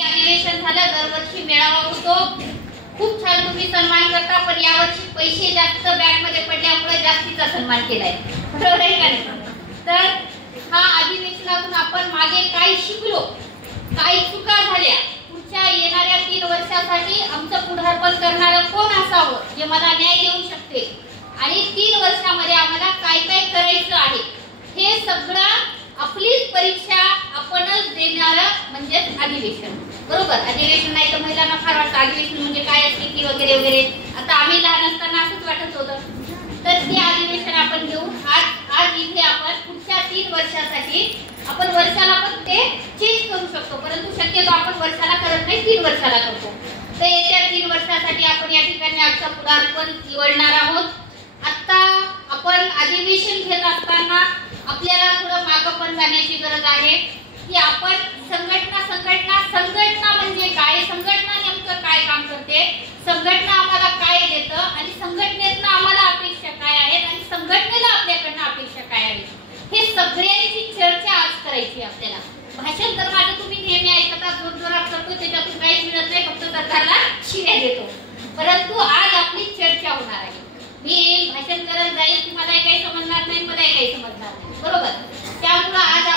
अधिवेशन झालं, दरवर्षी मेळावा होतो, खूप छान तुम्ही सन्मान करता, पण यावर्षी पैसे जास्त बॅग मध्ये पडल्यामुळे जास्तीचा सन्मान केलाय, बरोबर आहे का नाही? तर हा अधिवेशनातून आपण मागे काय शिकलो, काय चुका झाल्या, पुढच्या येणाऱ्या 3 वर्षासाठी आमचं पुढारपण करणारं कोण असावं जे मला न्याय देऊ शकते, आणि 3 वर्षामध्ये आम्हाला काय काय करायचं आहे, हे सगळं आपलीच परीक्षा आपणच देणारं म्हणजे अधिवेशन, बरोबर? अधिवेशन नाही तर महिलांना फार वाटतं अधिवेशन म्हणजे काय असते की वगैरे वगैरे. आता आम्ही लहान असताना असंच वाटत होतं. तर ते अधिवेशन आपण घेऊन आज इथे आपण पुढच्या 3 वर्षासाठी आपण वर्षाला पण ते चेंज करू शकतो, परंतु शक्यतो आपण वर्षाला करत नाही, 3 वर्षाला करतो. तर येत्या 3 वर्षासाठी आपण या ठिकाणी आजचा पुढारपण निवडणार आहोत. आता आपण अधिवेशन घेत असताना आपल्याला थोडं मागं पण जाण्याची गरज आहे की आपण संघटना म्हणजे काय, संघटना नेमकं काय काम करते, संघटना आम्हाला काय देतं, आणि संघटनेतनं आम्हाला अपेक्षा काय आहेत, आणि संघटनेला आपल्याकडनं अपेक्षा काय आहेत, हे सगळ्यांची चर्चा आज करायची आपल्याला. भाषण तर माझं तुम्ही नेहमी ऐकता, जोरजोरात करतो, त्याच्यातून काहीच मिळत नाही, फक्त सरकारला शिव्या देतो. परंतु आज आपली चर्चा होणार आहे. मी भाषण करत जाईल, तुम्हालाही काही समजणार नाही, मलाही काही समजणार नाही, बरोबर? त्यामुळे आज